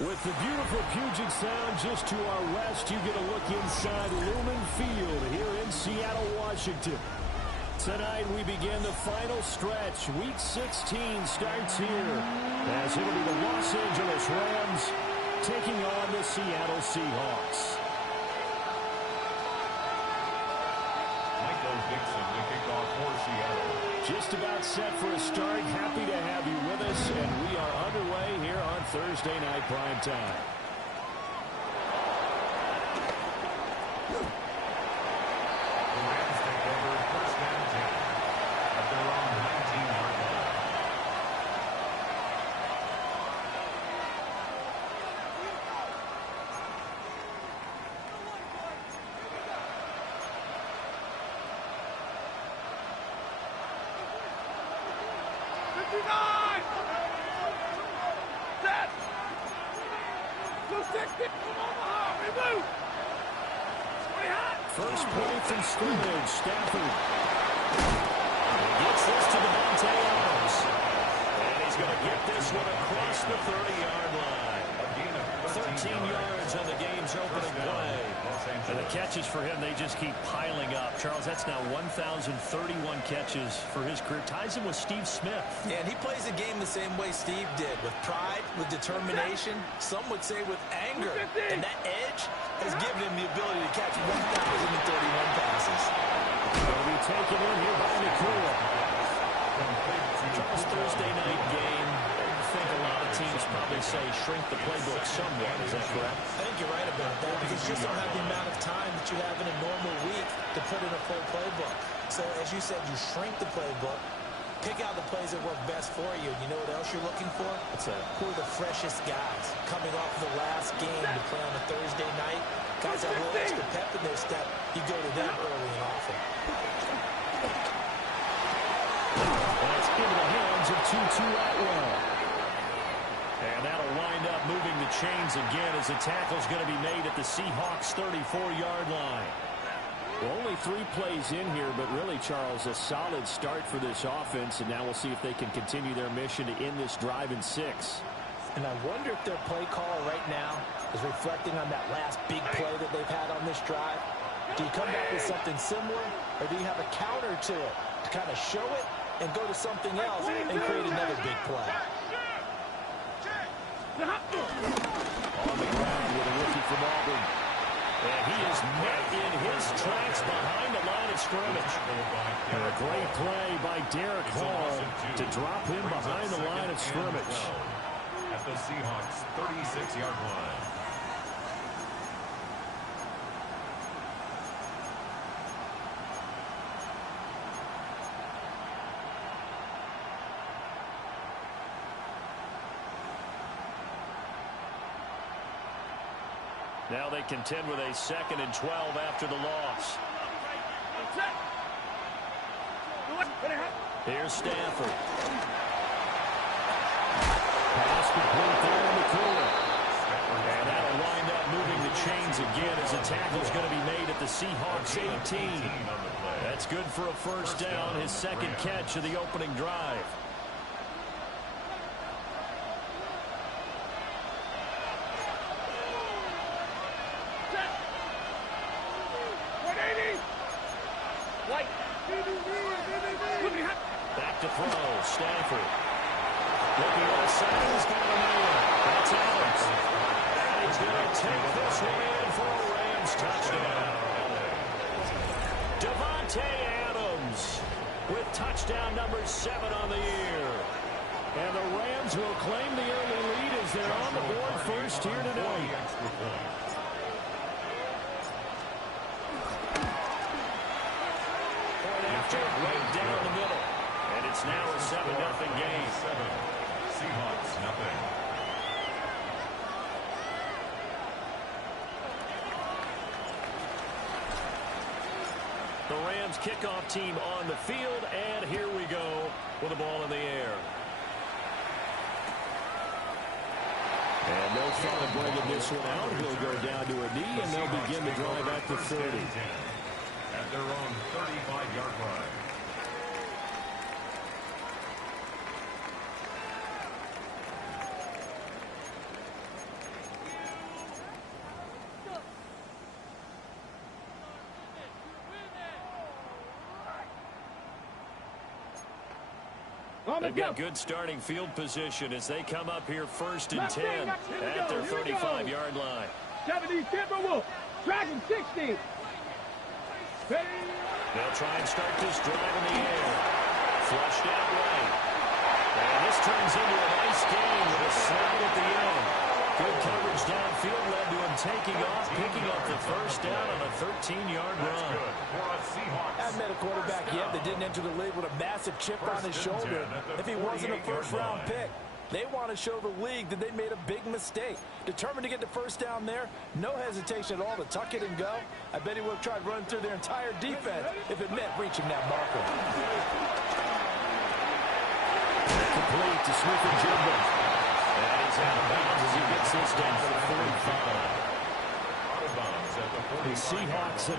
With the beautiful Puget Sound just to our west, you get a look inside Lumen Field here in Seattle, Washington. Tonight we begin the final stretch. Week 16 starts here as it'll be the Los Angeles Rams taking on the Seattle Seahawks. Dixon to kick off for Seattle. Just about set for a start. Happy to have you with us, and we are underway here on Thursday Night Prime Time. The Rams take over first and 10 at their own 19-yard line. First point from scrimmage, Stafford. He gets this to Davante Adams. And he's going to get this one across the 30-yard line. 13 yards on the game's opening play. And the catches for him, they just keep piling up. Charles, that's now 1,031 catches for his career. Ties him with Steve Smith. Yeah, and he plays the game the same way Steve did, with pride, with determination, some would say with anger. And that edge has given him the ability to catch 1,031 passes. Will be taken in here by Nakua. Charles, Thursday night game. I think a lot of teams probably say shrink the playbook somewhat. Is that correct? I think you're right about that, because you just don't have the amount of time that you have in a normal week to put in a full playbook. So, as you said, you shrink the playbook, pick out the plays that work best for you. And you know what else you're looking for? What's that? Who are the freshest guys coming off the last game to play on a Thursday night? Guys that have a little extra pep in their step, you go to them early and often. That's into the hands of Tutu Atwell. And that'll wind up moving the chains again as the tackle's going to be made at the Seahawks' 34-yard line. Well, only 3 plays in here, but really, Charles, a solid start for this offense, and now we'll see if they can continue their mission to end this drive in 6. And I wonder if their play caller right now is reflecting on that last big play that they've had on this drive. Do you come back with something similar, or do you have a counter to it to kind of show it and go to something else and create another big play? On the ground with a rookie from Auburn. And he is met in his tracks behind the line of scrimmage. And a great play by Derek Hall to drop him behind the line of scrimmage. At the Seahawks' 36-yard line. Now they contend with a 2nd and 12 after the loss. Here's Stafford. Pass complete there in the corner. And that'll wind up moving the chains again as the tackle's going to be made at the Seahawks 18. That's good for a first down, his 2nd catch of the opening drive. Back to throw, Stafford. Looking left side, he's got a man. That's Adams. And he's going to take this one in for a Rams touchdown. Davante Adams with touchdown number 7 on the year. And the Rams will claim the early lead as they're on the board first here tonight. Right down the middle. And it's now a 7-0 game. Seahawks, nothing. The Rams kickoff team on the field, and here we go with the ball in the air. And no fun bringing this one out. He'll go down to a knee, and they'll begin the drive at the 30. At their own 35-yard line. They've got good starting field position as they come up here 1st and 10 at their 35-yard line. 70, Timberwolves. Dragon 60. They'll try and start this drive in the air. Flushed out right. And this turns into a nice game with a slide at the end. Good coverage downfield led to him taking off, picking up the first down on a 13-yard run. I met a quarterback yet that didn't enter the league with a massive chip on his shoulder if he wasn't a first-round pick. They want to show the league that they made a big mistake. Determined to get the first down there, no hesitation at all to tuck it and go. I bet he would have tried running through their entire defense if it meant reaching that marker. Complete to Smith-Njigba. And he's out of bounds as he gets this down to the 45. The Seahawks at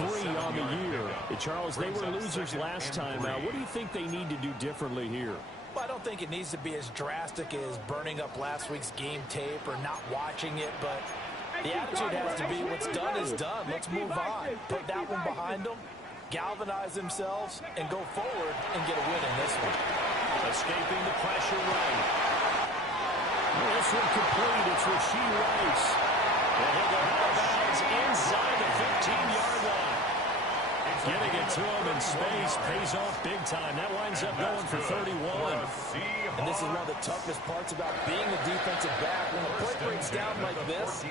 11-3 on the year. Hey, Charles, they were losers last time. What do you think they need to do differently here? Well, I don't think it needs to be as drastic as burning up last week's game tape or not watching it, but the attitude has to be what's done is done. Let's move on. Put that one behind them, galvanize themselves, and go forward and get a win in this one. Escaping the pressure right. This one complete. It's Rashee Rice. And he'll go out of bounds inside the 15-yard line. Getting it to him in space pays off big time. That winds up going for 31. And this is one of the toughest parts about being a defensive back. When a play breaks down like this,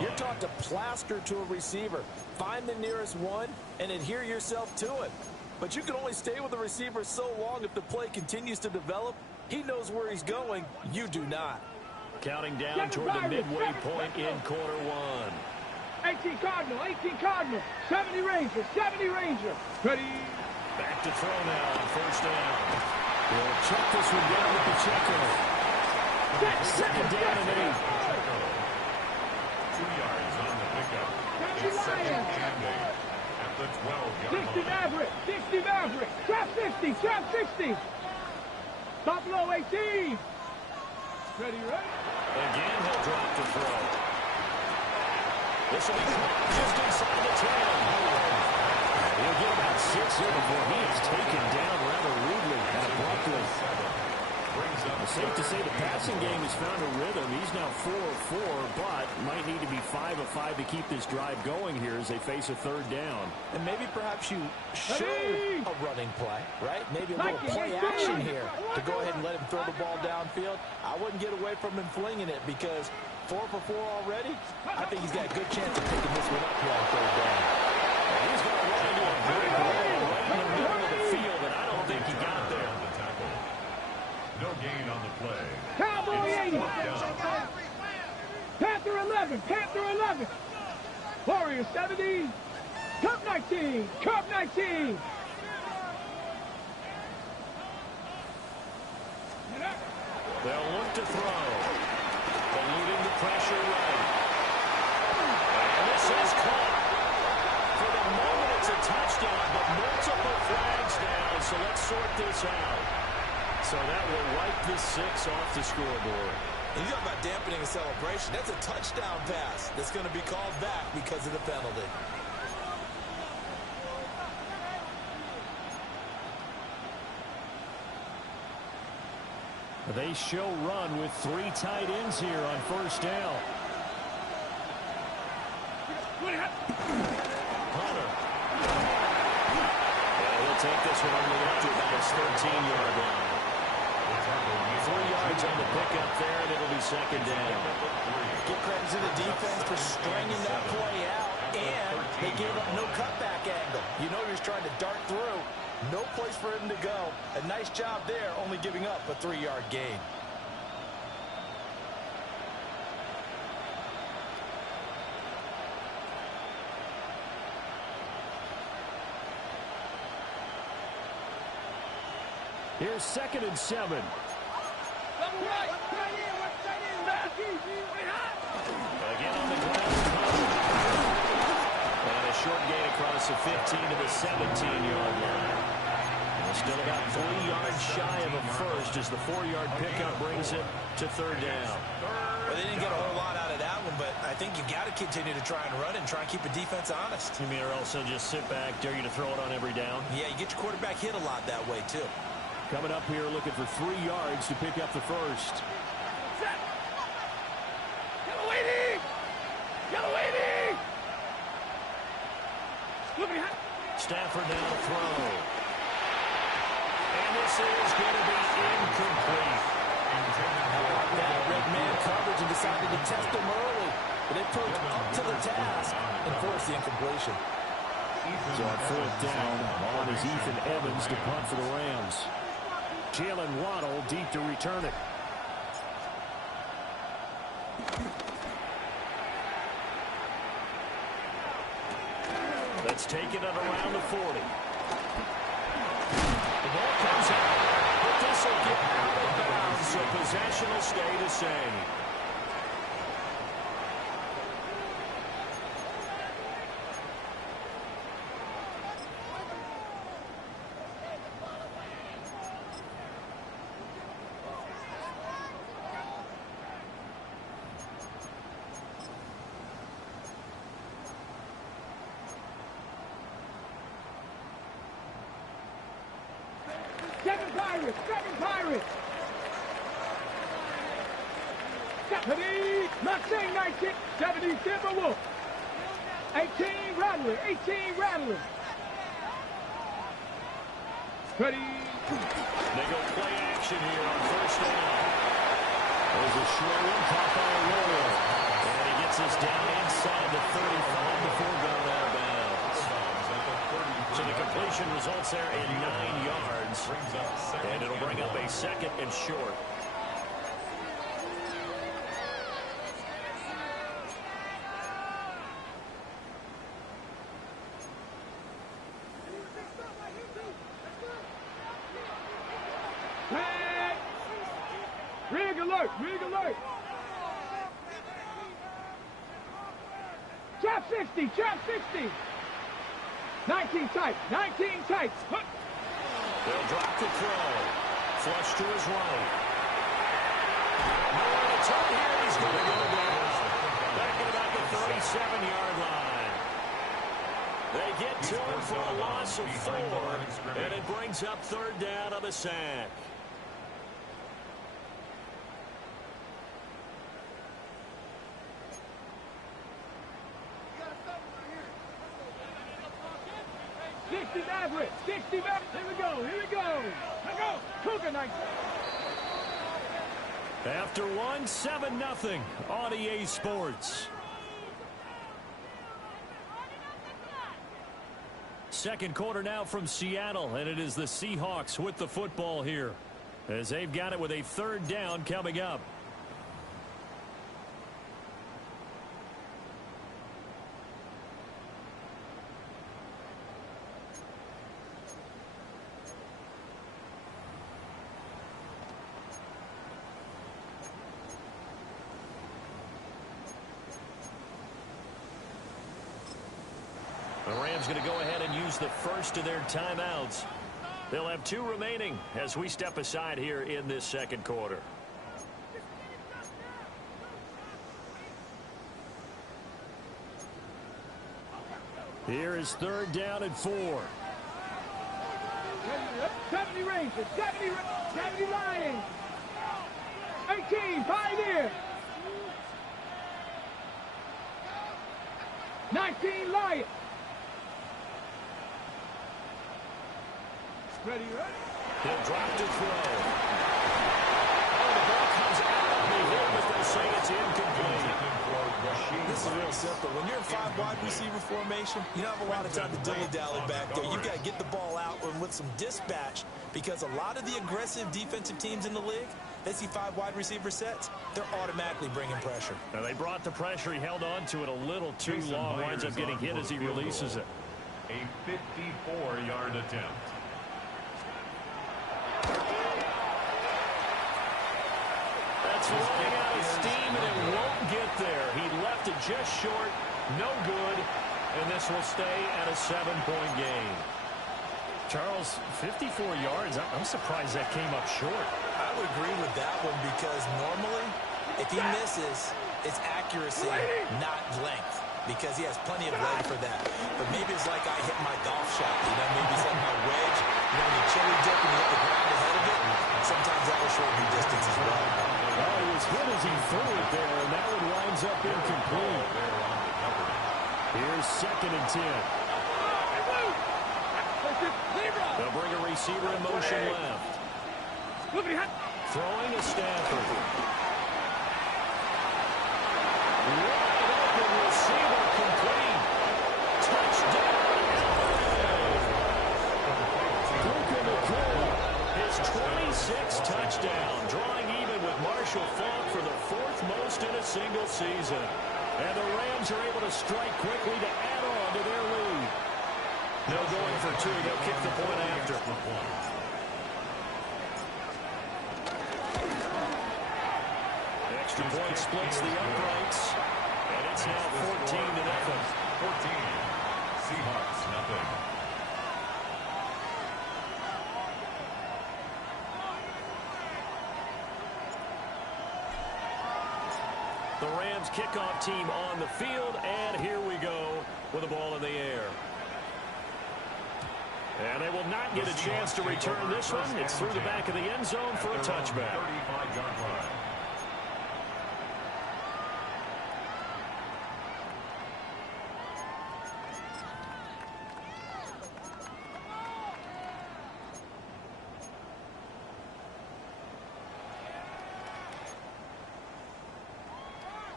you're taught to plaster to a receiver. Find the nearest one and adhere yourself to it. But you can only stay with the receiver so long if the play continues to develop. He knows where he's going. You do not. Counting down toward the midway point in quarter one. 18 Cardinal, 18 Cardinal, 70 Ranger, 70 Ranger. Ready. Back to throw now on first down. We'll check this one down with Pacheco. Second down and 8. 2 yards on the pickup. It's second and 8 at the 12-yard 60 Maverick, 60 Maverick. Trap 60, trap 60. Stop low, 18. Ready, ready. Again, he'll drop the throw. This will be just inside the 10. He'll get about 6 here before he is taken down rather rudely and abruptly. It's safe to say the passing game has found a rhythm. He's now 4 of 4, but might need to be 5 of 5 to keep this drive going here as they face a third down. And maybe perhaps you show a running play, right? Maybe a little play action here to go ahead and let him throw the ball downfield. I wouldn't get away from him flinging it because 4 for 4 already. I think he's got a good chance of picking this one up here on third down. He's going to run into a big hole right in the middle of the field, and I don't think he got there. No gain on the play. Cowboy 80. Panther 11, Panther 11. Warrior 70. Cup 19, Cup 19. They'll look to throw. Eluding the pressure right. And this is caught. For the moment, it's a touchdown, but multiple flags down, so let's sort this out. So that will wipe the 6 off the scoreboard. And you talk about dampening a celebration. That's a touchdown pass that's going to be called back because of the penalty. They show run with 3 tight ends here on first down. Hunter. He'll take this one only up to about his 13-yard line. 3 yards on the pickup there, and it'll be second down. Give credit to the defense for stringing that play out, and they gave up no cutback angle. You know he was trying to dart through. No place for him to go. A nice job there, only giving up a 3-yard gain. Here's 2nd and 7. Again on the ground. And a short gain across the 15 to the 17-yard line. Still about 3 yards shy of a first as the 4-yard pickup brings it to third down. Well, they didn't get a whole lot out of that one, but I think you got to continue to try and run and try and keep the defense honest. You mean or also just sit back, dare you to throw it on every down? Yeah, you get your quarterback hit a lot that way, too. Coming up here looking for 3 yards to pick up the first. Yellow 80! Yellow 80! Look at that. Stafford now to throw. And this is going to be incomplete. That red man coverage and decided to test them early. But they proved up to the task and forced the incompletion. So on 4th down, on is Ethan Evans to punt for the Rams. Jalen Waddle deep to return it. Let's take it at around the 40. The ball comes out, but this will get out of bounds, so possession will stay the same. Seven Pirates! Stephanie, not saying 19, 70 Timberwolf. 18 Rattler, 18 Rattler. Ready. They go play action here on 1st down. There's a short one, caught by a roll. And he gets us down inside the 35 before going out of bounds. So the completion results there in 9 yards. And it'll bring up a 2nd and short. Rig alert! Rig alert! Trap 60! Trap 60! 19 tight! 19 tight! Hook. They'll drop the throw. Flush to his right. Nowhere to turn here. He's going to go down. Back at about the 37-yard line. They get to him for a loss of 4. And it brings up 3rd down on the sack. Maverick, 60 Maverick. Here we go, here we go. Let's go. Cougar night. After 1, 7-0 on EA Sports. Second quarter now from Seattle, and it is the Seahawks with the football here, as they've got it with a 3rd down coming up. The Rams going to go ahead and use the first of their timeouts. They'll have 2 remaining as we step aside here in this second quarter. Here is 3rd down and 4. 70 Rangers, 70 Lions. 18 Pioneer. 19 Lions. Ready, ready. He'll drop to throw. Oh, the ball comes out of the hit, but they'll say it's incomplete. This is real simple. When you're in 5 wide receiver formation, you don't have a lot of time to dilly-dally back there. You've got to get the ball out with some dispatch, because a lot of the aggressive defensive teams in the league, they see 5 wide receiver sets, they're automatically bringing pressure. Now they brought the pressure. He held on to it a little too long. Winds up getting hit as he releases it. A 54-yard attempt. That's running out of steam, and it won't get there. He left it just short, no good, and this will stay at a 7-point game. Charles, 54 yards, I'm surprised that came up short. I would agree with that one, because normally, if he misses, it's accuracy, not length, because he has plenty of leg for that. But maybe it's like I hit my golf shot, maybe it's like my wedge. You know, when you chili dip and you hit the ground ahead of it, sometimes that will shorten your distance as well. Well, he was hit as he threw it there, and that one winds up incomplete. Here's 2nd and 10. They'll bring a receiver in motion left. Throwing to Stafford. Wide open receiver complete. Touchdown. His 26th touchdown, drawing even with Marshall Faulk for the 4th most in a single season. And the Rams are able to strike quickly to add on to their lead. No going for 2. They'll kick the point after. Extra point splits the uprights. And it's now 14-0. 14. Seahawks, nothing. The Rams kickoff team on the field, and here we go with the ball in the air. And they will not get a chance to return this one. It's through the back of the end zone for a touchback. 35-yard line.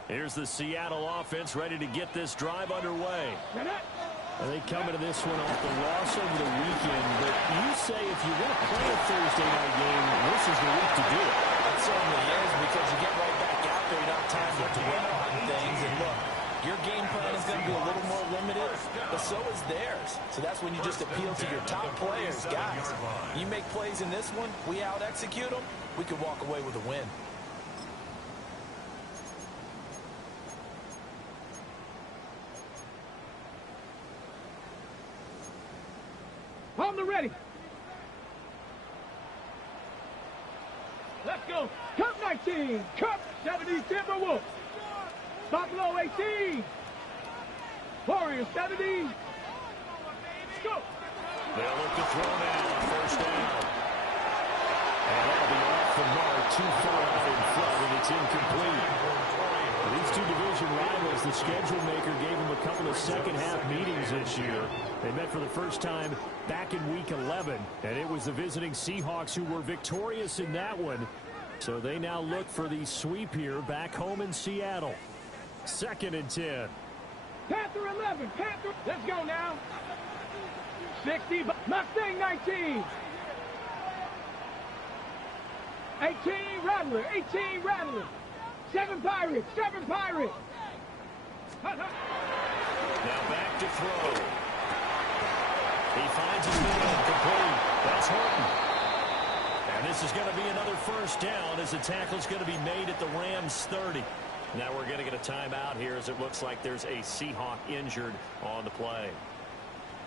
Here's the Seattle offense ready to get this drive underway. And they come into this one off the loss over the weekend. But you say if you want to play a Thursday night game, this is the week to do it. It certainly is, because you get right back out there. You don't have time to win on things. And look, your game plan is going to be a little more limited, but so is theirs. So that's when you just appeal to your top players. Guys, you make plays in this one, we out-execute them, we could walk away with a win. On the ready. Let's go. Cup 19. Cup 70 Timberwolves. Buffalo 18. Warriors 70. Let's go. They'll look to throw now. First down. And that'll be off the mark. Too far out in front, and it's incomplete. These two division rivals, the schedule maker gave them a couple of second-half meetings this year. They met for the first time back in Week 11, and it was the visiting Seahawks who were victorious in that one. So they now look for the sweep here back home in Seattle. 2nd and 10. Panther 11. Panther. Let's go now. 60. Mustang 19. 18 Rattler. 18 Rattler. 7 Pirates. 7 Pirates. Now back to throw. He finds his man complete. That's Horton. And this is going to be another first down as the tackle's going to be made at the Rams 30. Now we're going to get a timeout here as it looks like there's a Seahawk injured on the play.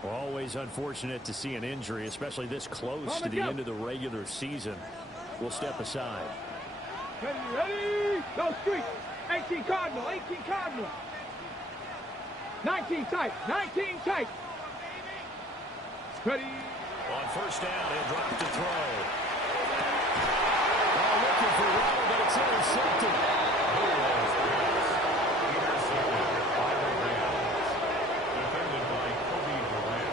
Always unfortunate to see an injury, especially this close to the end of the regular season. We'll step aside. Ready? Go street. 18 Cardinal. 18 Cardinal. 19 tight. 19 tight. Ready? On first down, he'll drop to throw. Oh, looking for Waddle, but it's intercepted.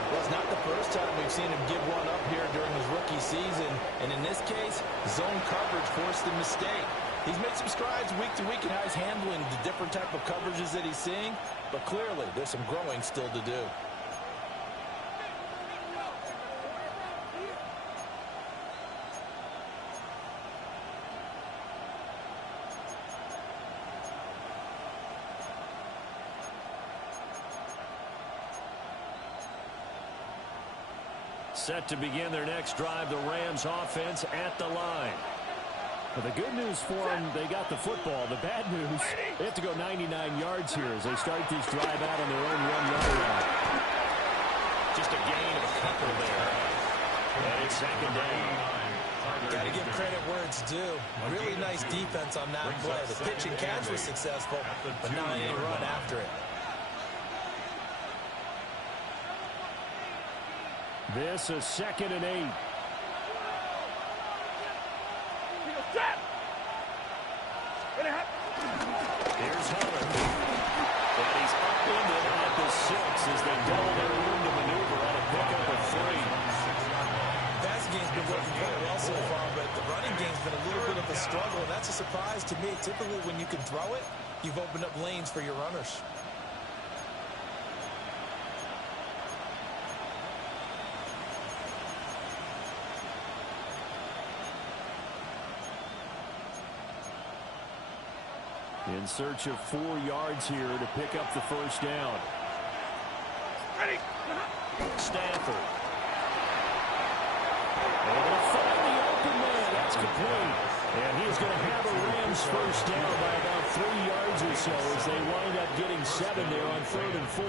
Well, it's not the first time we've seen him give one up here during his rookie season. And in this case, zone coverage forced the mistake. He's made some strides week to week in how he's handling the different type of coverages that he's seeing. But clearly, there's some growing still to do. Set to begin their next drive, the Rams offense at the line. Well, the good news for them, they got the football. The bad news, they have to go 99 yards here as they start this drive out on their own 1-yard line. Just a gain of a couple there. And it's 2nd down. Got to give credit where it's due. Really nice defense on that play. The pitch and catch was successful, but now they run after it. This is 2nd and 8. Here's Hunter. And he's up into it at the 6 as they double their room to maneuver on a pickup of 3. Passing game's been working quite well so far, but the running game's been a little bit of a struggle, and that's a surprise to me. Typically, when you can throw it, you've opened up lanes for your runners. In search of 4 yards here to pick up the first down. Ready. Stanford. Able to find the open man. That's complete. And he is going to have a Rams first down by about 3 yards or so as they wind up getting 7 there on 3rd and 4.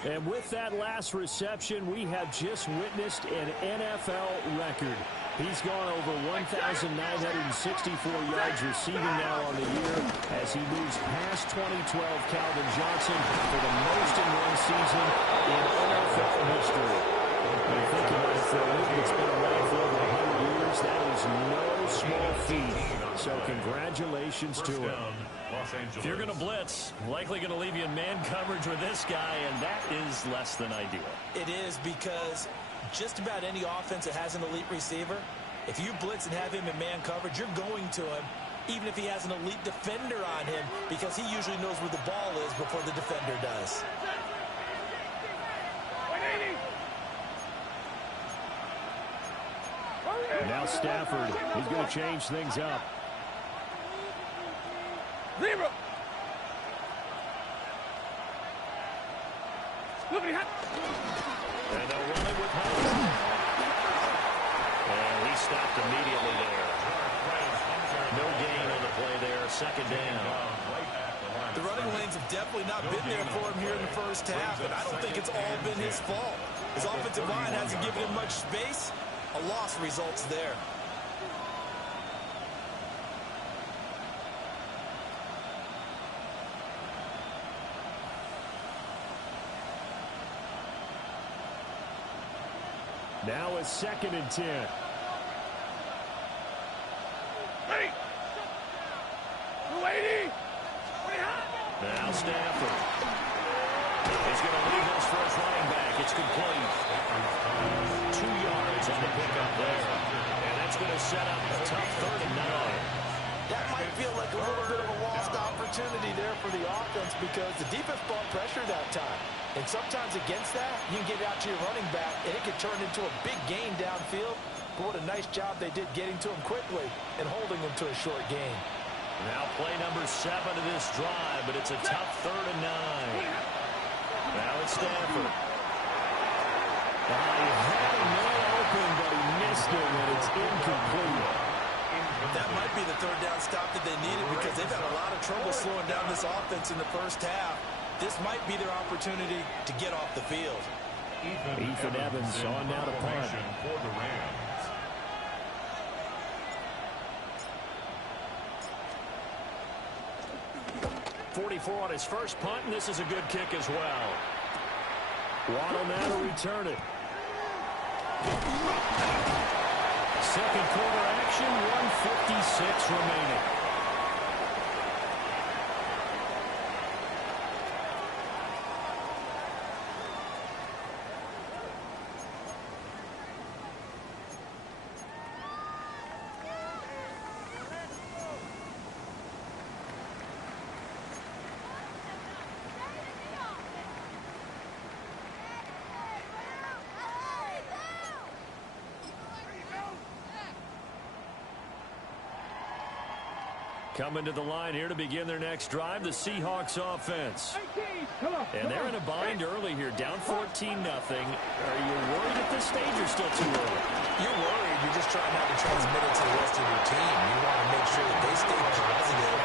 And with that last reception, we have just witnessed an NFL record. He's gone over 1,964 yards receiving now on the year as he moves past 2012 Calvin Johnson for the most in one season in NFL history. You think about it, for a league that's been around for over 100 years, that is no small feat. So congratulations to him. If you're going to blitz, likely going to leave you in man coverage with this guy, and that is less than ideal. It is, because just about any offense that has an elite receiver, if you blitz and have him in man coverage, you're going to him, even if he has an elite defender on him, because he usually knows where the ball is before the defender does. Now Stafford, he's going to change things up. Zero. Look at And they'll run it with Hunter. And he stopped immediately there. No gain on the play there. 2nd down. The running lanes have definitely not been there for him here in the first half, and I don't think it's all been his fault. His offensive line hasn't given him much space. A loss results there. Now it's 2nd and 10. Ready. 280. Now Stafford. He's going to leave this for his running back. It's complete. 2 yards on the pickup there. And that's going to set up a tough 3rd and 9. That might feel like a little bit of a lost opportunity there for the offense, because the defense brought pressure that time. And sometimes against that, you can get out to your running back, and it can turn into a big gain downfield. But what a nice job they did getting to him quickly and holding him to a short gain. Now play number 7 of this drive, but it's a tough 3rd and 9. Now it's Stanford. He had a man open, but he missed it, and it's incomplete. That might be the 3rd down stop that they needed, because they've had a lot of trouble slowing down this offense in the first half. This might be their opportunity to get off the field. Ethan Evans on now to punt. For the Rams. 44 on his first punt, and this is a good kick as well. Waddle now to return it. 2nd quarter action, 1:56 remaining. Coming to the line here to begin their next drive, the Seahawks offense. And they're in a bind early here, down 14-0. Are you worried at this stage or still too early? You're worried. You're just trying not to transmit it to the rest of your team. You want to make sure that they stay positive.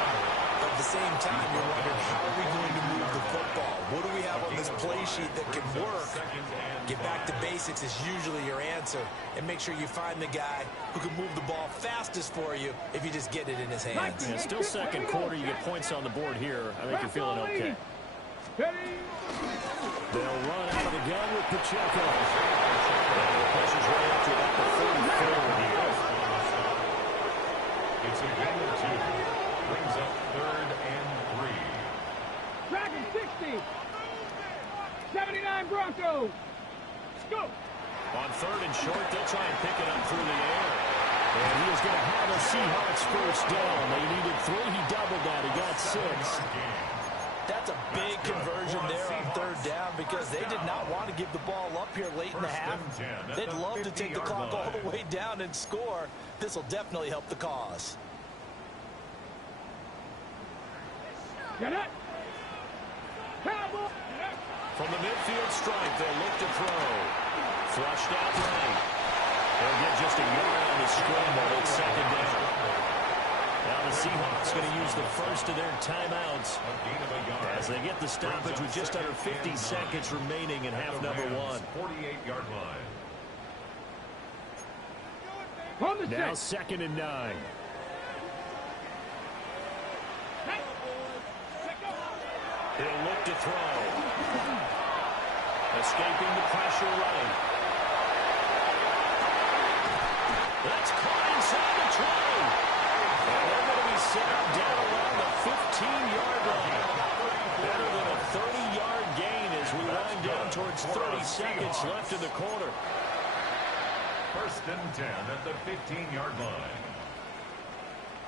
But at the same time, you're wondering, how are we going to move the football? What do we have on this play sheet that can work? Get back to basics is usually your answer. And make sure you find the guy who can move the ball fastest for you if you just get it in his hands. Yeah, still 2nd quarter. You get points on the board here. I think you're feeling okay. They'll run out of the gun with Pacheco. Pressure's right up to about the 44 here. It's a gain of 2. Brings up 3rd and 3. Dragon 60. 79 Broncos. Let's go. On 3rd and short, they'll try and pick it up through the air. And he is going to have a Seahawks first down. They needed 3. He doubled that. He got 6. That's a big conversion there on 3rd down because they did not want to give the ball up here late in the half. They'd love to take the clock all the way down and score. This will definitely help the cause. Get it. Cowboy. From the midfield stripe, they'll look to throw. Flushed out right. They'll get just a yard on the scramble. It's 2nd down. Now the Seahawks going to use the first of their timeouts as they get the stoppage with just under 50 seconds remaining in half number 1. 48-yard line. Now 2nd and 9. He'll look to throw. Escaping the pressure right. That's caught inside the 20. And they're going to be set down around the 15-yard line. Better than a 30-yard gain as we wind down towards 30 seconds left in the quarter. 1st and 10 at the 15-yard line.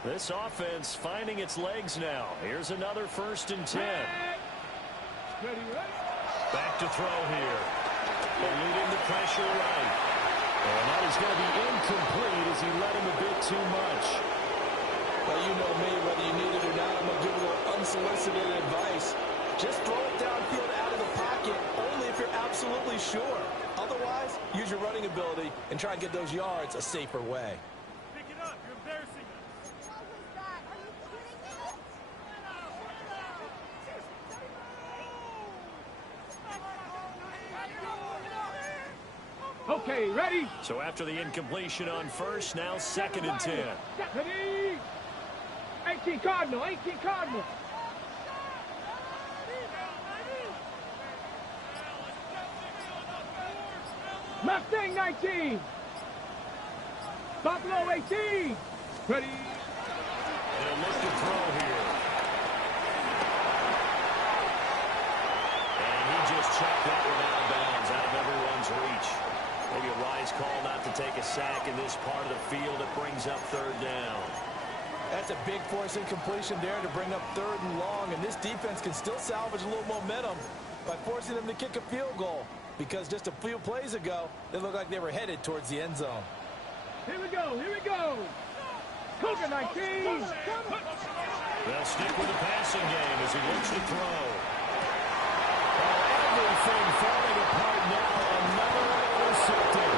This offense finding its legs now. Here's another 1st and 10. Back to throw here. Eluding the pressure right. And that is going to be incomplete as he let him a bit too much. Well, you know me, whether you need it or not, I'm going to give a little unsolicited advice. Just throw it downfield out of the pocket, only if you're absolutely sure. Otherwise, use your running ability and try and get those yards a safer way. Pick it up. You're embarrassing us. What was that? Are you kidding me? Okay, ready? So after the incompletion on 1st, now 2nd and 10. Ready? 18 Cardinal, 18 Cardinal. Mustang 19. Buffalo 18. Ready? They'll look to throw here. And he just chucked that one out of bounds, out of everyone's reach. Maybe a wise call not to take a sack in this part of the field. It brings up 3rd down. That's a big force incompletion there to bring up 3rd and long, and this defense can still salvage a little momentum by forcing them to kick a field goal, because just a few plays ago, they looked like they were headed towards the end zone. Here we go, here we go. Cougar 19. They'll stick with the passing game as he looks to throw. Everything falling apart now. Another intercepted.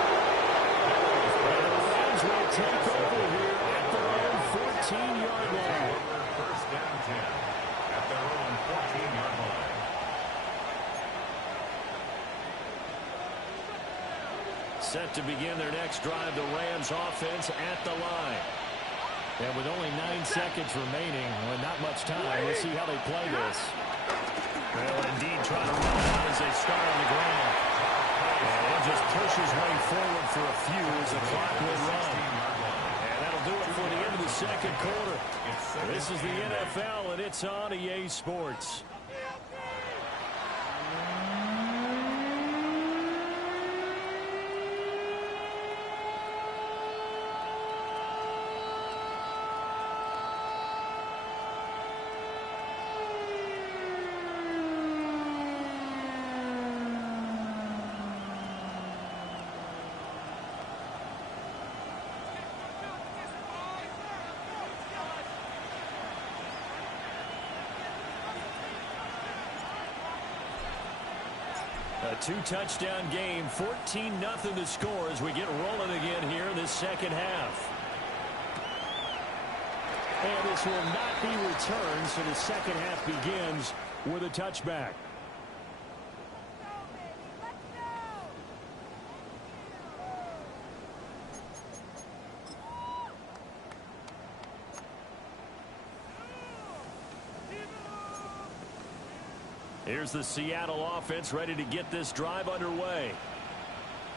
And the Rams will take over here at their own 14-yard line. 1st down 10 at their own 14-yard line. Set to begin their next drive, the Rams offense at the line. And with only 9 seconds remaining, well, not much time, we'll see how they play this. Well, indeed, trying to run out as they start on the ground. And he'll just push his way forward for a few as the clock will run. And that'll do it for the end of the 2nd quarter. This is the NFL, and it's on EA Sports. A 2-touchdown game, 14-0 to score as we get rolling again here in this 2nd half. And this will not be returned, so the 2nd half begins with a touchback. Here's the Seattle offense ready to get this drive underway.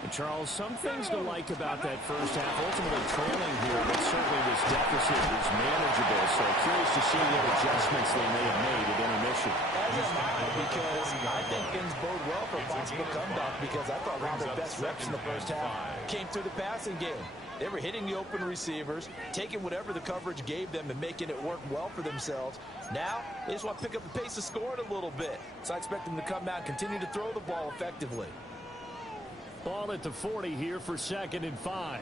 And Charles, some things to like about that first half. Ultimately trailing here, but certainly this deficit is manageable. So curious to see what adjustments they may have made at intermission. As am I, because I think things bode well for a possible comeback, because I thought one of their best reps in the first half came through the passing game. They were hitting the open receivers, taking whatever the coverage gave them and making it work well for themselves. Now, they just want to pick up the pace of scoring a little bit. So I expect them to come out and continue to throw the ball effectively. Ball at the 40 here for 2nd and 5.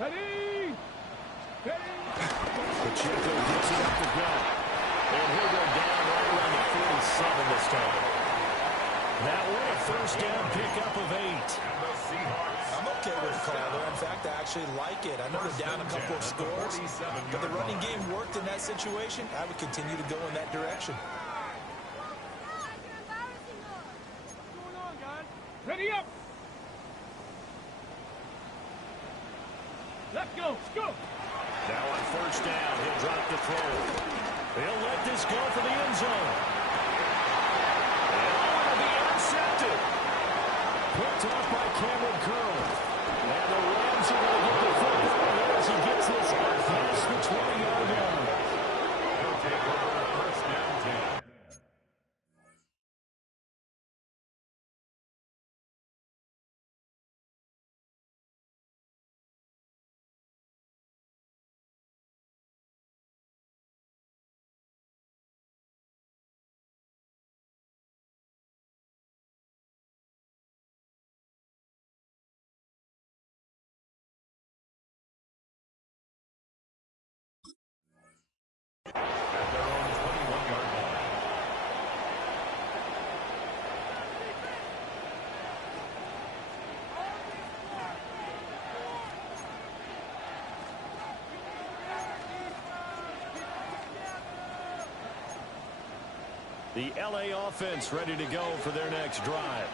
Ready? Ready? Pacheco gets it up the gut. And he'll go down right around the 47 this time. That one a first down pickup of 8. I'm okay with the call there. In fact, I actually like it. I know they're down a couple of scores, but the running game worked in that situation. I would continue to go in that direction. Ready up! Let's go! Let's go! Now on first down, he'll drop the throw. He'll let this go for the end zone. And it'll be intercepted. Picked off by Cameron Curl. And the Rams are going to get the football here as he gets this out past the 20-yard line. He'll take over first down 10. At their own 21-yard line. The LA offense ready to go for their next drive.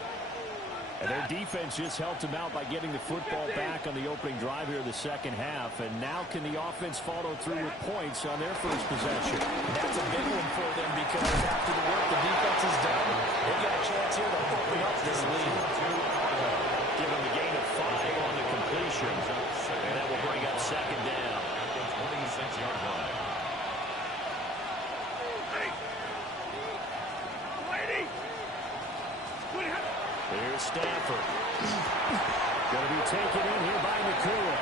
And their defense just helped them out by getting the football back on the opening drive here in the second half. And now can the offense follow through with points on their first possession? That's a big one for them, because after the work the defense has done, they've got a chance here to open up this lead. Give them a gain of 5 on the completion. And that will bring up second down. At the 26-yard line. Here's Stafford. Going to be taken in here by Nakua.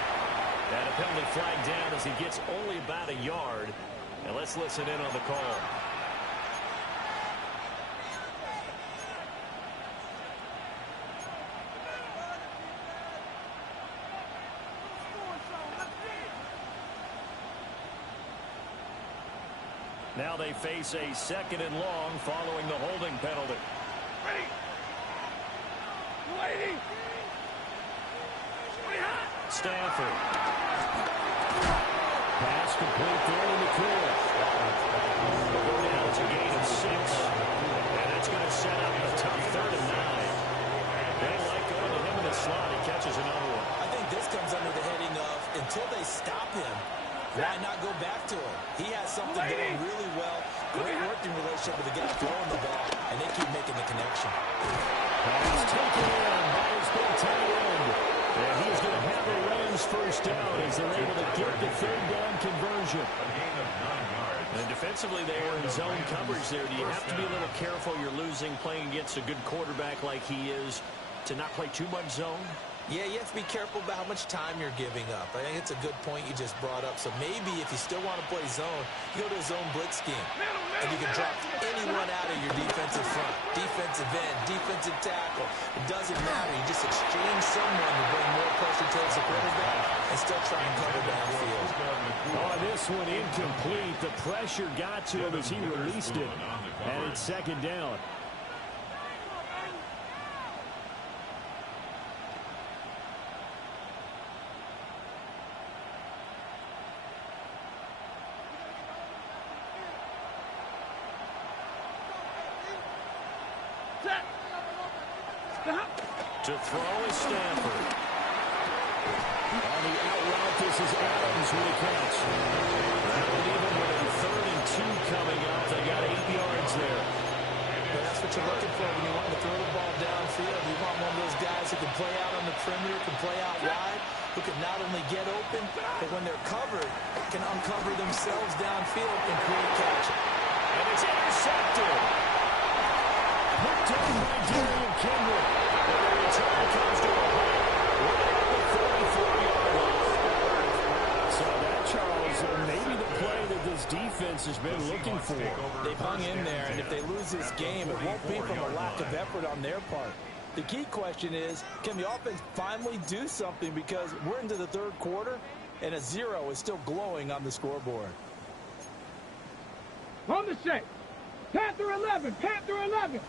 And a penalty flag down as he gets only about a yard. And let's listen in on the call. Now they face a 2nd and long following the holding penalty. Stafford. Pass complete there to Nakua. Go down. It's a gain of 6. And that's going to set up a tough 3rd and 9. They like going to him in the slot. He catches another one. I think this comes under the heading of, until they stop him, why not go back to him? He has something going really well. Great working relationship with the guy throwing the ball, and they keep making the connection. Pass taken in by his big tight end. And he's going to have the Rams first down as they're able to get the 3rd down conversion. A gain of 9 yards. And defensively, they were in zone coverage there. Do you have to be a little careful? You're losing, playing against a good quarterback like he is, to not play too much zone? Yeah, you have to be careful about how much time you're giving up. I think it's a good point you just brought up. So maybe if you still want to play zone, you go to a zone blitz scheme. And you can drop anyone out of your defensive front, defensive end, defensive tackle. It doesn't matter. You just exchange someone to bring more pressure towards the quarterback and still try and cover downfield. Oh, this one incomplete. The pressure got to him as he released it. And it's 2nd down. To throw is Stafford. On the out route, this is Adams who he catch. And even with a 3rd and 2 coming up, they got 8 yards there. And that's what you're looking for when you want to throw the ball downfield. You want one of those guys who can play out on the perimeter, can play out wide, who can not only get open, but when they're covered, can uncover themselves downfield and create catch. And it's intercepted. Picked up by Darian Kendrick. And the return comes to a halt right at the 44-yard line. So that, Charles, may be the play that this defense has been looking for. They've hung in there, and if they lose this game, it won't be from a lack of effort on their part. The key question is, can the offense finally do something, because we're into the third quarter, and a 0 is still glowing on the scoreboard. On the set. Panther 11. Panther 11.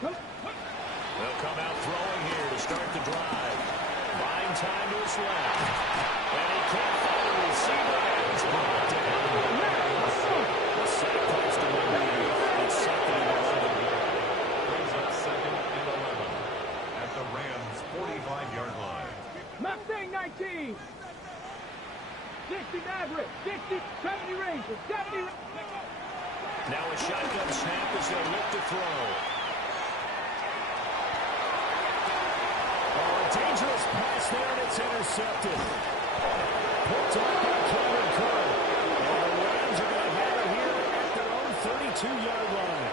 They'll come out throwing here to start the drive. Buying time to his left. And he can't find a receiver. He's brought down. The sack comes to Louis. It's second and 11. Brings up second and 11 at the Rams' 45-yard line. Mustang 19. 60 Maverick. 60, 70 Ranger. 70. Now a shotgun snap as they look to throw. Dangerous pass there, and it's intercepted. Picked up by Kevin Curry. And the Rams are going to have it here at their own 32-yard line.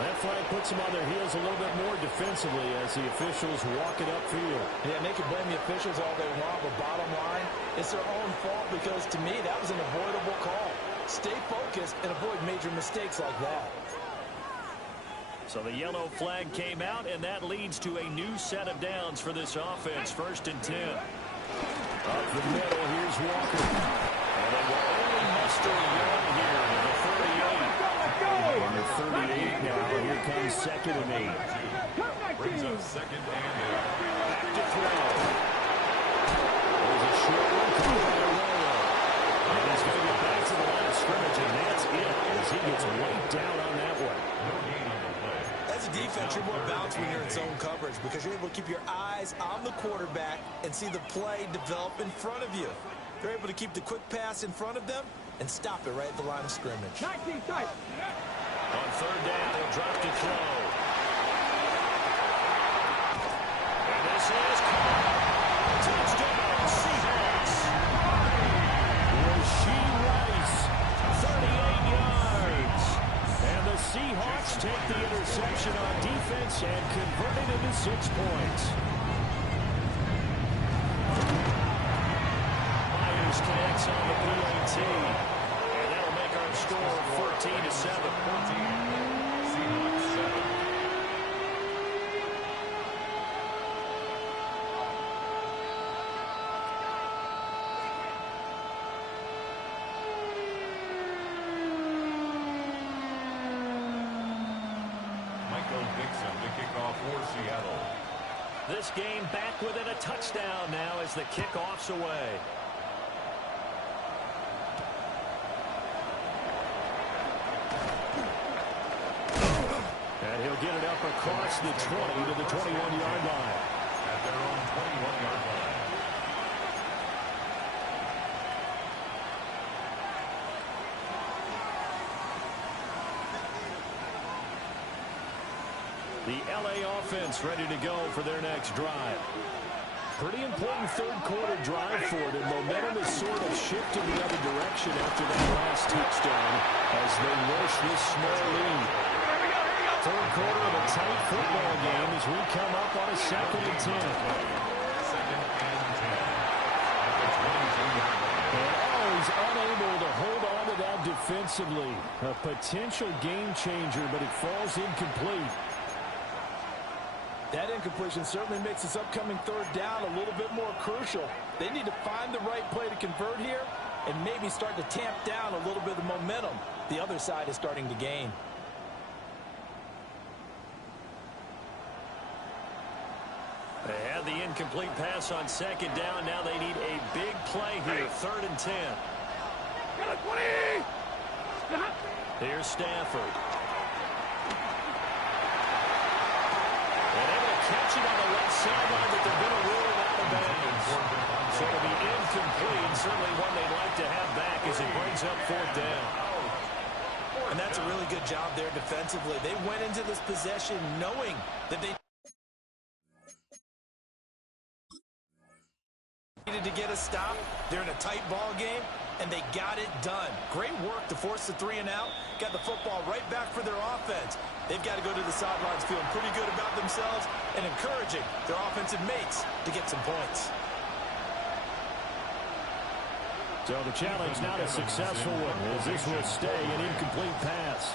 That flag puts them on their heels a little bit more defensively as the officials walk it upfield. Yeah, and they can blame the officials all they want, but bottom line, it's their own fault, because to me, that was an avoidable call. Stay focused and avoid major mistakes like that. So the yellow flag came out, and that leads to a new set of downs for this offense. 1st and 10. Up the middle, here's Walker. And they will only muster one here to the 38. On the 38 now, here comes 2nd and 8. Brings up second and 8. Back to throw. There's a short one coming by Arroyo. And he's going to get back to the line of scrimmage, and that's it as he gets wiped down on that one. No gain on the play. As a defense, you're more balanced when you're in zone coverage, because you're able to keep your eyes on the quarterback and see the play develop in front of you. They're able to keep the quick pass in front of them and stop it right at the line of scrimmage. 19 tight. On 3rd down, he'll drop to throw. And this is caught. Touchdown, Seahawks. Rasheed Rice, 38 yards. And the Seahawks take the interception on defense and convert it into 6 points. Myers connects on the PAT. And that'll make our score 14-7. 14. Seahawks 7. To kick off for Seattle. This game back within a touchdown now as the kickoff's away. And he'll get it up across the 20 to the 21-yard line. At their own 21-yard line. The LA offense ready to go for their next drive. Pretty important third quarter drive for it, and momentum is sort of shifted the other direction after that last touchdown as they nurse this small lead. Third quarter of a tight football game as we come up on a 2nd and 10. 2nd and 10. At the 22-yard line. And always unable to hold on to that defensively. A potential game changer, but it falls incomplete. That incompletion certainly makes this upcoming 3rd down a little bit more crucial. They need to find the right play to convert here and maybe start to tamp down a little bit of momentum the other side is starting to gain. They had the incomplete pass on 2nd down. Now they need a big play here. 3rd and 10. Here's Stafford. And able to catch it on the left sideline, but they're going to rule it out of bounds. So it'll be incomplete. Certainly one they'd like to have back as it brings up 4th down. And that's a really good job there defensively. They went into this possession knowing that they needed to get a stop. They're in a tight ball game, and they got it done. Great work to force the 3 and out. Got the football right back for their offense. They've got to go to the sidelines feeling pretty good about themselves and encouraging their offensive mates to get some points. So the challenge not a successful one, as this will stay an incomplete pass.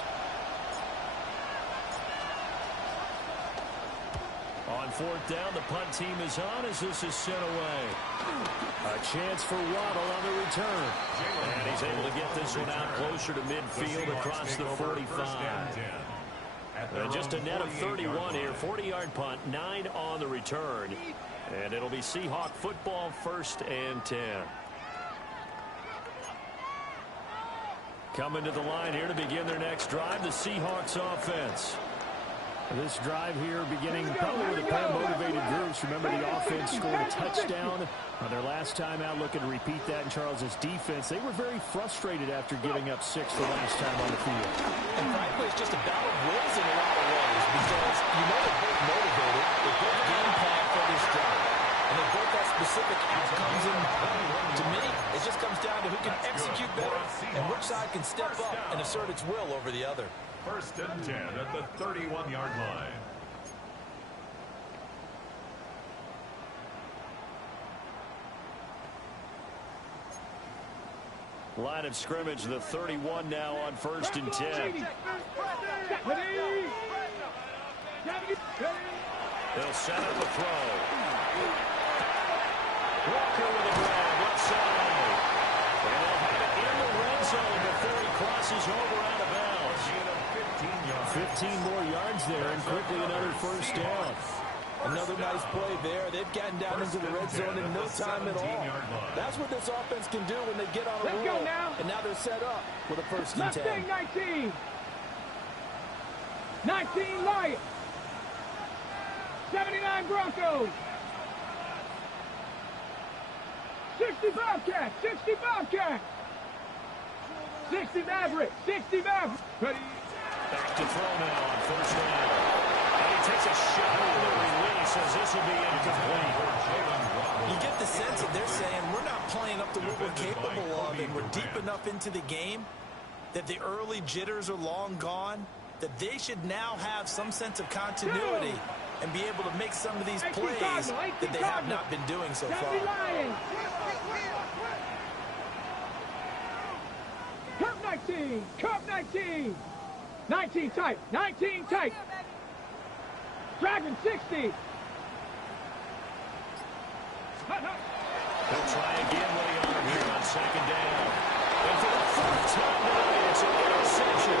On 4th down, the punt team is on as this is sent away. A chance for Waddle on the return. And he's able to get this one out closer to midfield across the 45. And just a net of 31 here. 40-yard punt, 9 on the return. And it'll be Seahawk football, 1st and 10. Coming to the line here to begin their next drive, the Seahawks offense. This drive here beginning probably with a pair of motivated groups. Remember, the offense scored a touchdown on their last time out, looking to repeat that in Charles's defense. They were very frustrated after giving up 6 the last time on the field. And frankly, it's just a battle of wills in a lot of ways because you know they're both motivated. They both game plan for this drive. And they both have specific outcomes in mind. To me, it just comes down to who can execute better and which side can step up and assert its will over the other. 1st and 10 at the 31-yard line. Line of scrimmage, the 31 now on 1st and 10. They'll set up a throw. Walker with a grab, left side. And they'll have it in the red zone before he crosses over out of bounds. 15 more yards there, and quickly another 1st down. Another nice play there. They've gotten down into the red zone in no time at all. That's what this offense can do when they get on a roll. And now they're set up with a 1st and 10. 19. 19 Lions. 79 Broncos. 60 Bobcats. 60 Bobcats. 60 Mavericks. 60 Mavericks. Ready? Back to throw now on 1st down. And he takes a shot on the release as this will be incomplete. You get the sense that they're saying we're not playing up to what we're capable of, and we're deep enough into the game that the early jitters are long gone, that they should now have some sense of continuity and be able to make some of these plays that they have not been doing so far. Cup 19. Cup 19. 19 tight. 19 tight. Dragon 60. He'll try again with the arm here on 2nd down. And for the 4th time tonight, it's an interception.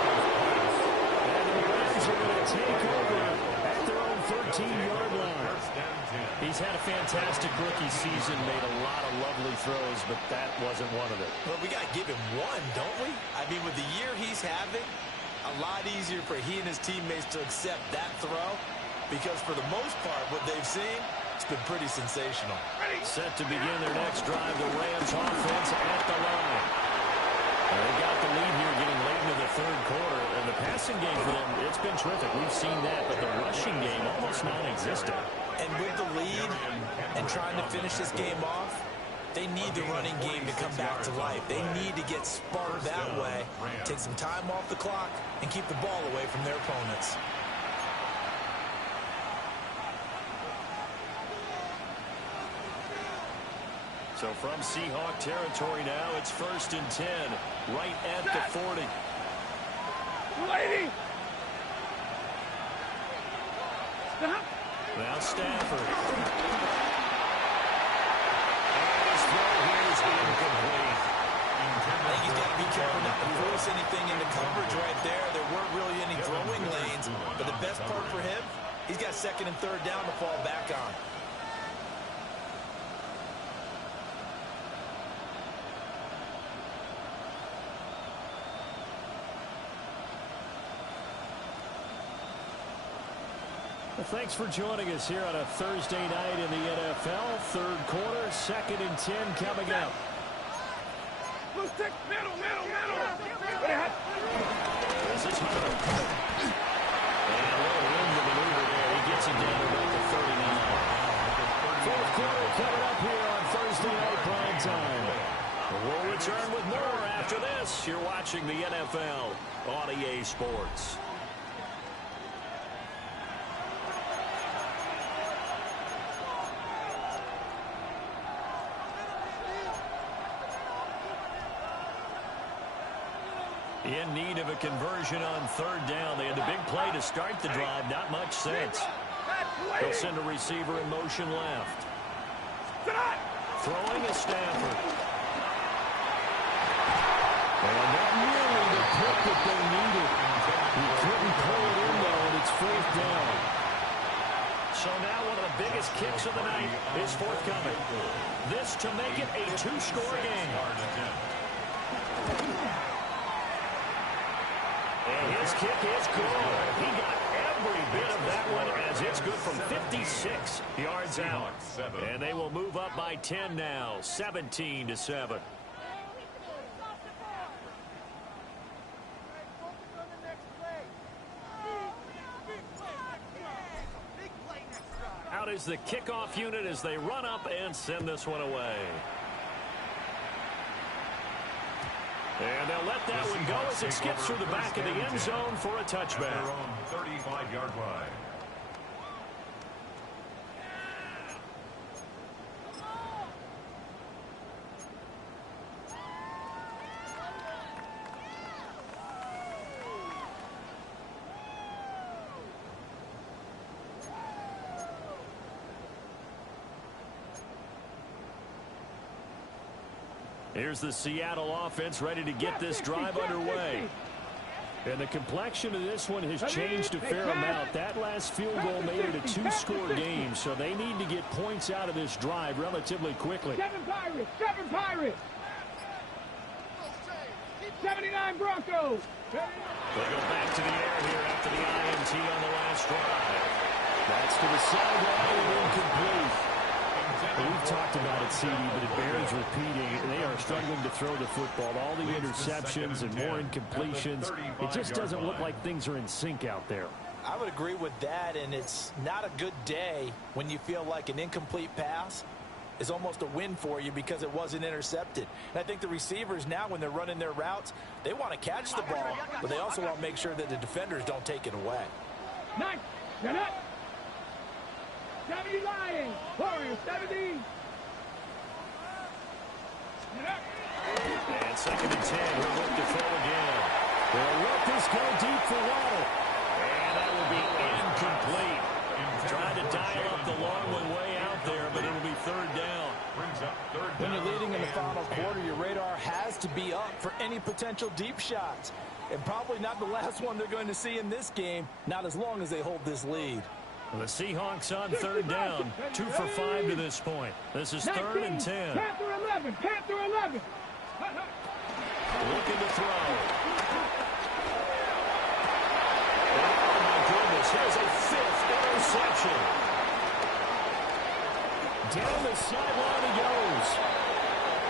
And the Rams are going to take over at their own 13-yard line. He's had a fantastic rookie season, made a lot of lovely throws, but that wasn't one of them. Well, we got to give him one, don't we? I mean, with the year he's having, a lot easier for he and his teammates to accept that throw because for the most part, what they've seen, it's been pretty sensational. Set to begin their next drive, the Rams offense at the line. They got the lead here getting late into the 3rd quarter, and the passing game for them, it's been terrific. We've seen that, but the rushing game almost non-existent. And with the lead and trying to finish this game off, they need the running game to come back to life. They need to get sparked that way, take some time off the clock, and keep the ball away from their opponents. So from Seahawk territory now, it's 1st and 10, right at the 40. Lady. Stop. Now Stafford. And his throw here is incomplete. I think he's got to be careful not to force anything into coverage right there. There weren't really any throwing lanes, but the best part for him, he's got 2nd and 3rd down to fall back on. Well, thanks for joining us here on a Thursday night in the NFL. 3rd quarter, 2nd and 10 coming up. Middle. This is Hunter. And a little room to maneuver there. He gets it down to about the 39. Fourth quarter coming up here on Thursday Night Prime Time. We'll return with more after this. You're watching the NFL on EA Sports. In need of a conversion on third down. They had the big play to start the drive. Not much sense. They'll send a receiver in motion left. Throwing is Stafford. And not nearly the pick that they needed. He couldn't pull it in, though, and it's fourth down. So now one of the biggest kicks of the night is forthcoming. This to make it a two-score game. And his kick is good. He got every bit of that one as it's good from 56 yards out. And they will move up by 10 now, 17-7. Out is the kickoff unit as they run up and send this one away. And they'll let that one go as it skips through the back of the end zone for a touchback. 35-yard line. Here's the Seattle offense ready to get this drive underway. And the complexion of this one has changed a fair amount. That last field goal made it a two-score game, so they need to get points out of this drive relatively quickly. 7 Pirates! 79 Broncos! They go back to the air here after the INT on the last drive. That's to the sideline and incomplete. We've talked about it, CD, but it bears repeating. They are struggling to throw the football. All the interceptions and more incompletions. It just doesn't look like things are in sync out there. I would agree with that, and it's not a good day when you feel like an incomplete pass is almost a win for you because it wasn't intercepted. And I think the receivers now, when they're running their routes, they want to catch the ball, but they also want to make sure that the defenders don't take it away. Nice! Get up! 70 Lions! Warriors, 70! Get up! And second and 10, he'll look to throw again. They'll let this go deep for Waddle. And that will be incomplete. Trying to dial up the long one way out there, but it'll be third down. When you're leading in the final quarter, your radar has to be up for any potential deep shots. And probably not the last one they're going to see in this game, not as long as they hold this lead. The Seahawks on third down, 2 for 5 to this point. This is 3rd and 10. Panther 11! Looking to throw. Oh, my goodness. Here's a 5th interception. Down the sideline he goes.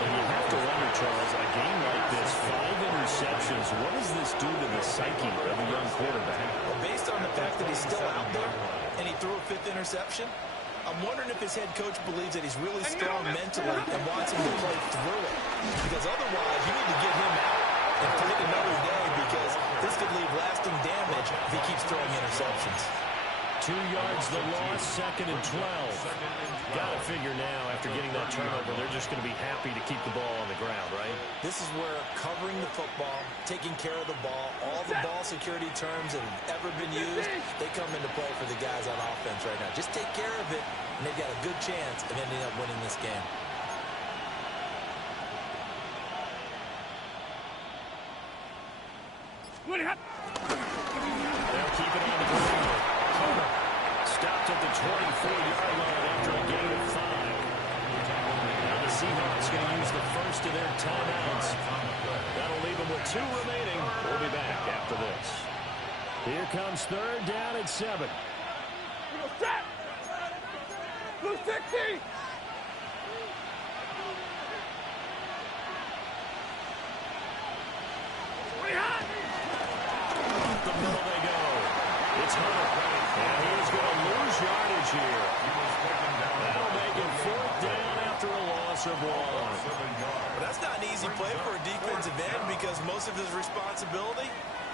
And you have to wonder, Charles, a game like this, 5 interceptions, what does this do to the psyche of a young quarterback? Well, based on the fact that he's still out there and he threw a 5th interception, I'm wondering if his head coach believes that he's really strong mentally and wants him to play through it. Because otherwise, you need to get him out and play another day because this could leave lasting damage if he keeps throwing interceptions. 2 yards the loss, 2nd and 12. Got to figure now, after getting that turnover, they're just going to be happy to keep the ball on the ground, right? This is where covering the football, taking care of the ball, all the ball security terms that have ever been used, they come into play for the guys on offense right now. Just take care of it, and they've got a good chance of ending up winning this game. They'll keep it on the ground. Stopped at the 24-yard line after a gain of 5. Now the Seahawks going to use the first of their timeouts. That'll leave them with 2 remaining. We'll be back after this. Here comes third down at 7. Blue 60! the middle they go. It's Hunter. And he's going to lose yardage here. That'll make it 4th down after a loss of 1. Well, that's not an easy play for a defensive end because most of his responsibility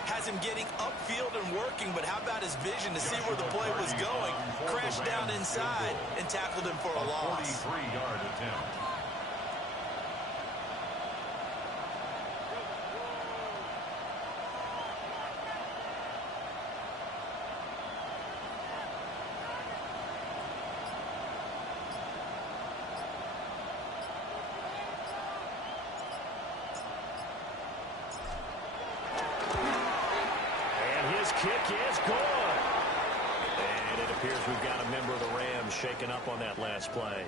has him getting upfield and working, but how about his vision to see where the play was going, crashed down inside, and tackled him for a loss. 43-yard attempt. Kick is good. And it appears we've got a member of the Rams shaken up on that last play.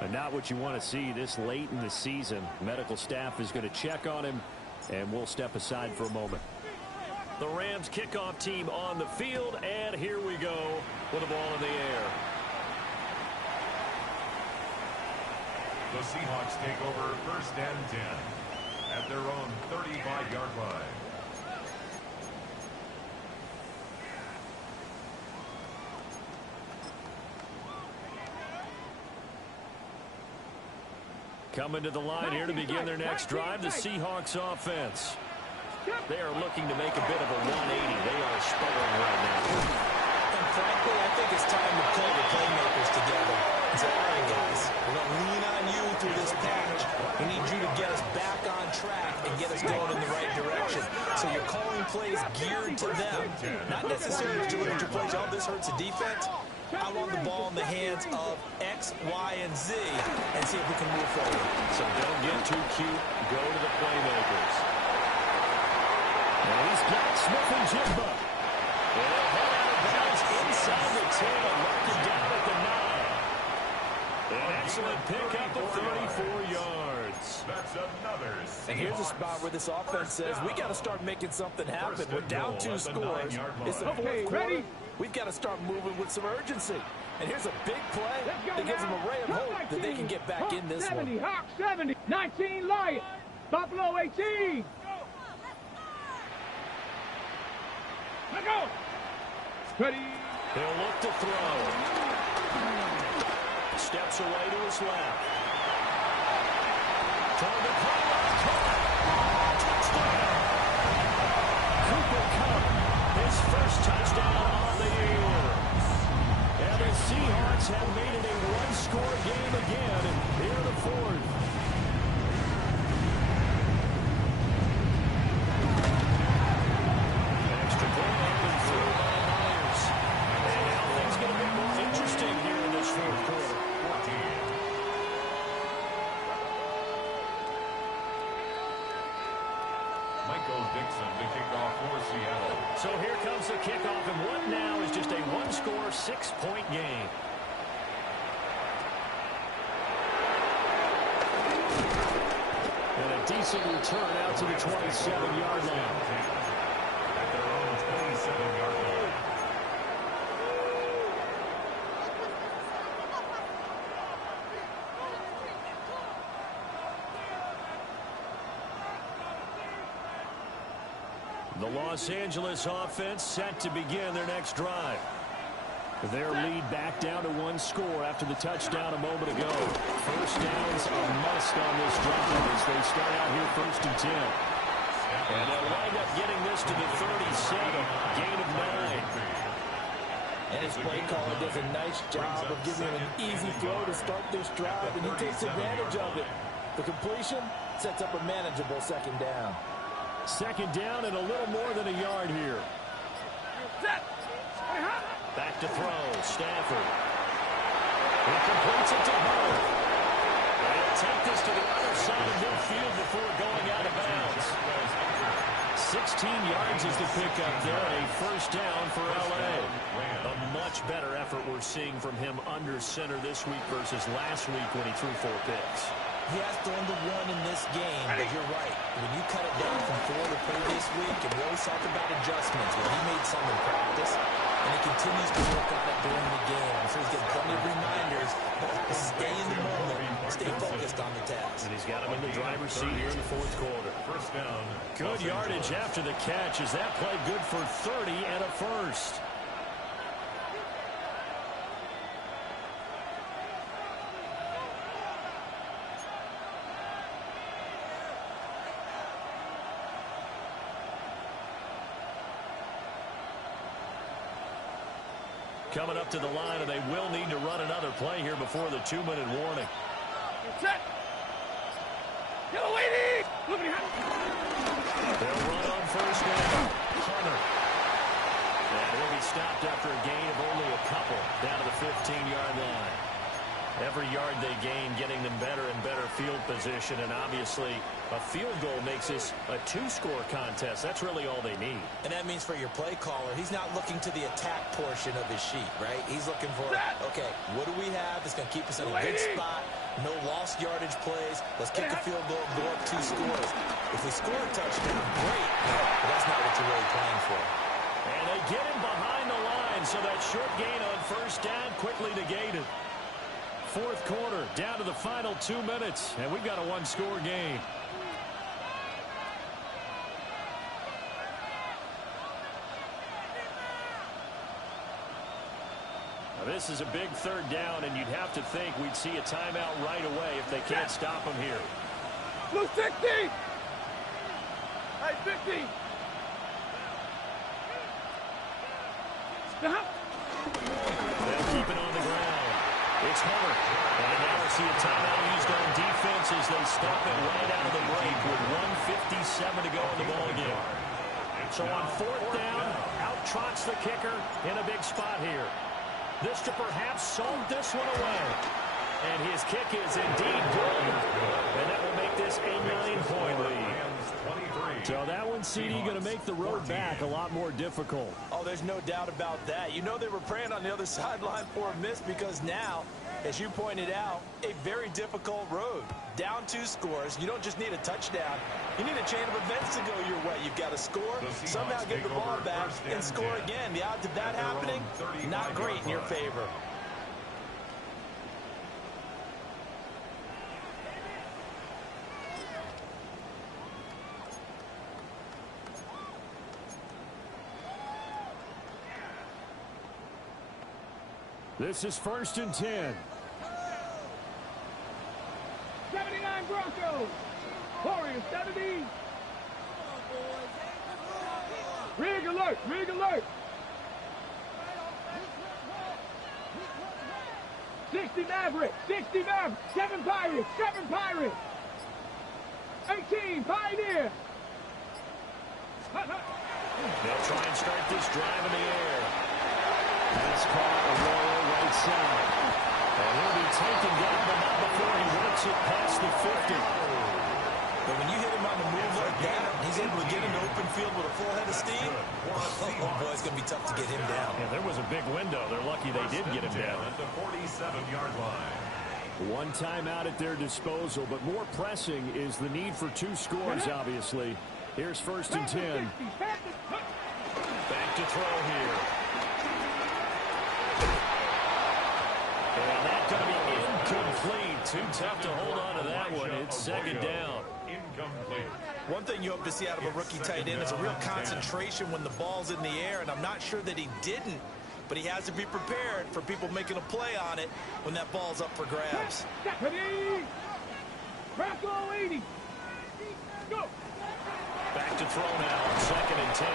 And not what you want to see this late in the season. Medical staff is going to check on him, and we'll step aside for a moment. The Rams kickoff team on the field, and here we go with the ball in the air. The Seahawks take over 1st and 10 at their own 35-yard line. Coming to the line here to begin their next drive, the Seahawks offense. They are looking to make a bit of a 180. They are sputtering right now. And frankly, I think it's time to pull the playmakers together and say, all right, guys, we're going to lean on you through this patch. We need you to get us back on track and get us going in the right direction. So you're calling plays geared to them, not necessarily to look at your plays. Oh, this hurts the defense. I want the ball in the hands of X, Y, and Z and see if we can move forward. So don't get too cute. Go to the playmakers. And he's got Smith and Jigba. And they'll head out of bounds inside the 10. Mark it down at the 9. An excellent pickup of 34 yards. That's another Seahawks. And here's a spot where this offense says, we got to start making something happen. We're down 2 scores. It's the 4th quarter. We've got to start moving with some urgency. And here's a big play that gives them a ray of hope that they can get back in this 70, one. Hawk 70, 19 Lions, Buffalo 18. Let go. Ready. He'll look to throw. Steps away to his left. Toward the pylon. Touchdown. Cooper Kupp, his first touchdown on the year. And the Seahawks have made it a 1-score game again here in the 4th. Extra point up and through by Myers. And now things going to be more interesting here in this 4th quarter. Michael Dixon to kick off for Seattle. So here comes the kickoff, and what now is just a 1-score, 6-point game. And a decent return out to the 27-yard line. At their own 27-yard line. The Los Angeles offense set to begin their next drive. Their lead back down to 1 score after the touchdown a moment ago. First down's a must on this drive as they start out here 1st and 10. And they'll wind up getting this to the 37, gain of 9. And his play caller does a nice job of giving him an easy throw to start this drive, and he takes advantage of it. The completion sets up a manageable 2nd down. 2nd down and a little more than a yard here. Back to throw, Stafford. He completes it to Hunt. And he'll take this to the other side of midfield before going out of bounds. 16 yards is the pickup there, a 1st down for L.A. A much better effort we're seeing from him under center this week versus last week when he threw 4 picks. He has thrown the 1 in this game, but you're right. When you cut it down from 4 to previous week, and we always talk about adjustments, well, he made some in practice, and he continues to work on it during the game. I'm sure he's getting plenty of reminders. Stay in the moment. Stay focused on the task. And he's got him in the driver's seat here in the fourth quarter. First down. Good yardage after the catch. Is that play good for 30 and a first? Coming up to the line, and they will need to run another play here before the 2-minute warning. Set. Yellow lady. Look at him. They'll run on first down. Hunter. And he'll be stopped after a gain of only a couple down to the 15-yard line. Every yard they gain, getting them better and better field position, and obviously a field goal makes this a 2-score contest. That's really all they need. And that means for your play caller, he's not looking to the attack portion of his sheet, right? He's looking for, okay, what do we have that's going to keep us in a good spot? No lost yardage plays. Let's kick a field goal, go up 2 scores. If we score a touchdown, great. But that's not what you're really playing for. And they get him behind the line, so that short gain on first down quickly negated. Fourth quarter, down to the final 2 minutes, and we've got a 1-score game. Now, this is a big third down, and you'd have to think we'd see a timeout right away if they can't stop him here. Blue 60. Hey, 50. Stop. They'll keep it on the ground. It's Hunter. And now we see a timeout used on defense as they stop it right out of the break with 1:57 to go in the ballgame. So on fourth down, out trots the kicker in a big spot here. This to perhaps solve this one away. And his kick is indeed good. And that will make this a 9-point lead. So that one, CD, going to make the road back a lot more difficult. Oh, there's no doubt about that. You know they were praying on the other sideline for a miss because now, as you pointed out, a very difficult road. Down 2 scores. You don't just need a touchdown. You need a chain of events to go your way. You've got to score, somehow get the ball back, and score again. The odds of that happening, not great in your favor. This is 1st and 10. 79 Broncos. Warriors 70. Rig alert. Rig alert. 60 Maverick. 60 Maverick. 7 Pirates. 7 Pirates. 18 Pioneer. They'll try and start this drive in the air. That's caught a roll right side. And he'll be taken down, but not before he works it past the 50. But when you hit him on the move like that, he's able to get into open field with a full head of steam. Oh, boy, it's going to be tough to get him down. Yeah, there was a big window. They're lucky they did get him down. At the 47-yard line. One timeout at their disposal, but more pressing is the need for 2 scores, obviously. Here's 1st and 10. Back to throw here. And that's going to be incomplete. Too tough to hold on to that one. It's 2nd down. Incomplete. One thing you hope to see out of a rookie tight end is a real concentration when the ball's in the air, and I'm not sure that he didn't, but he has to be prepared for people making a play on it when that ball's up for grabs. Bronco 80. Go. Back to throw now on 2nd and 10.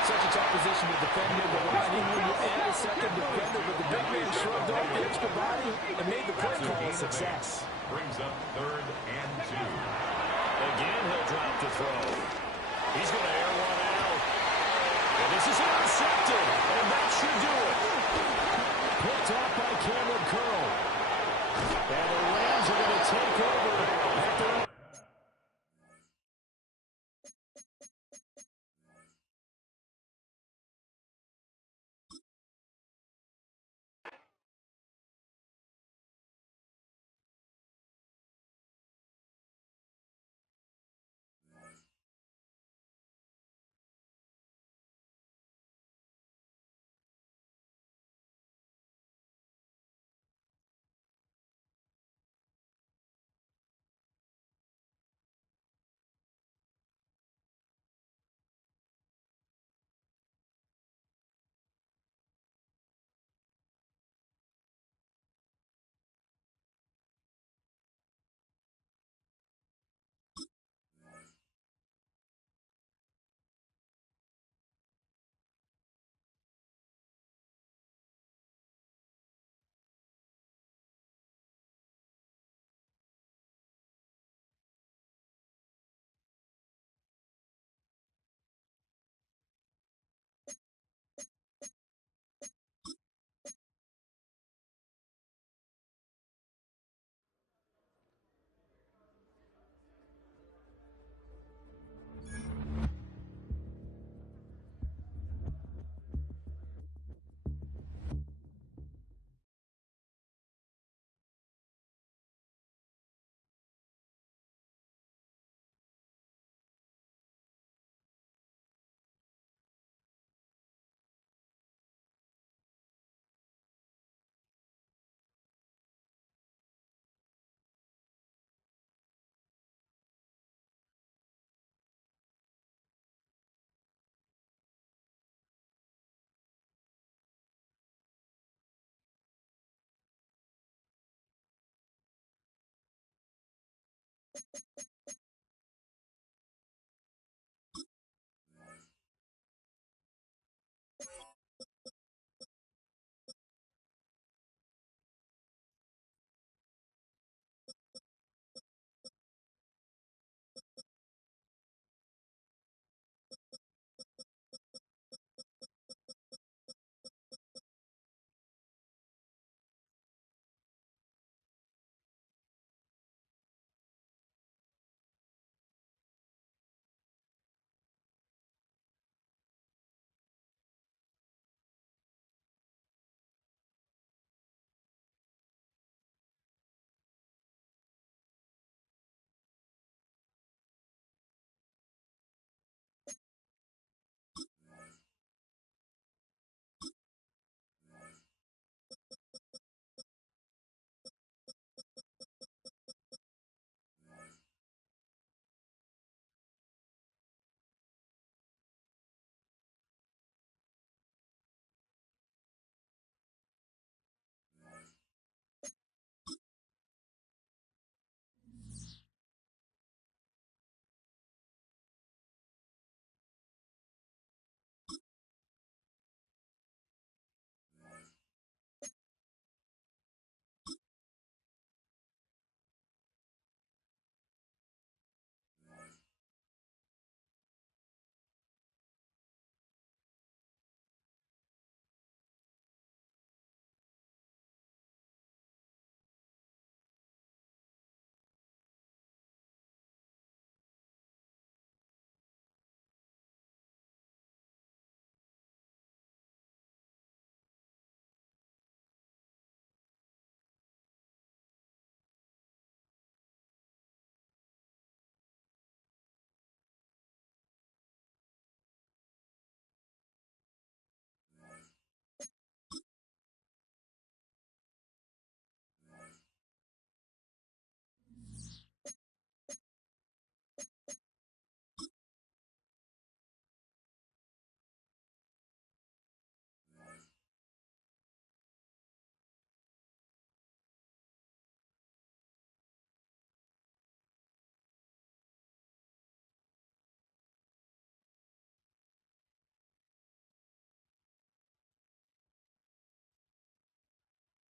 Such a tough position to defend in the line. Even when you add a second defender, but the big man shrugged off the extra body and made the play call a success. Brings up 3rd and 2. Again, he'll drop the throw. He's going to air one out. And this is intercepted.